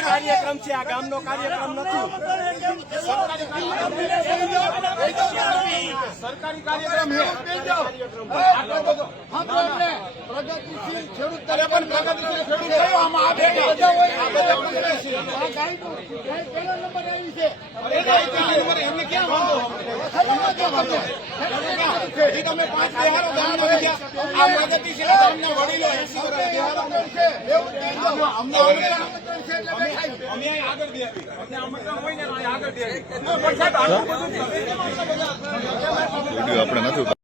કાર્યક્રમ છે, આ ગામનો કાર્યક્રમ નથી, સરકારી કાર્યક્રમ છે। પ્રગતિશીલ ખેડૂત પણ પ્રગતિશીલ ખેડૂત આમાં આવે એમને ક્યાં વાંધો તમે 5 બિહારો ગામનો આ પ્રગતિશીલ ગામના વડીલો 80 આપણે નથી